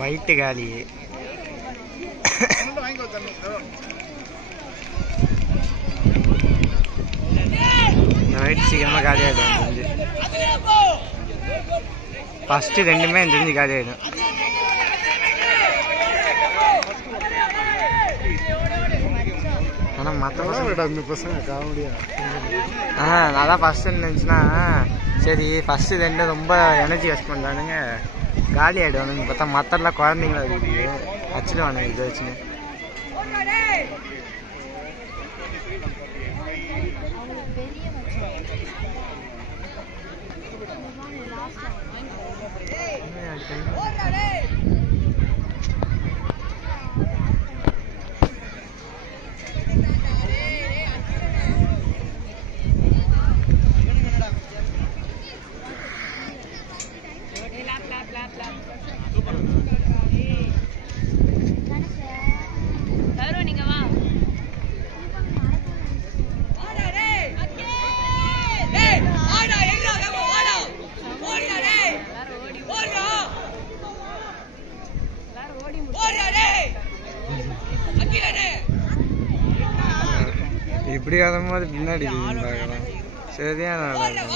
வயிட்டு காலி வயிட்டு சீக்கிரமா காலி ஆகிடும். ஃபர்ஸ்ட் ரெண்டுமே தெரிஞ்சு காலி ஆகிடும். ஆனால் மற்ற பசங்க காமெடியா அதான் ஃபர்ஸ்ட் இருந்துச்சுன்னா சரி ஃபர்ஸ்ட் ரெண்டு ரொம்ப எனர்ஜி வேஸ்ட் பண்ணுறானுங்க காலி ஆகிடுவானுங்க. பார்த்தா மற்றெல்லாம் குழந்தைங்களா இருக்குது வச்சுடுவானுங்க இதை வச்சுன்னு. இப்படி வரும்போது பின்னாடி பார்க்கலாம் சரியான கொஞ்சம்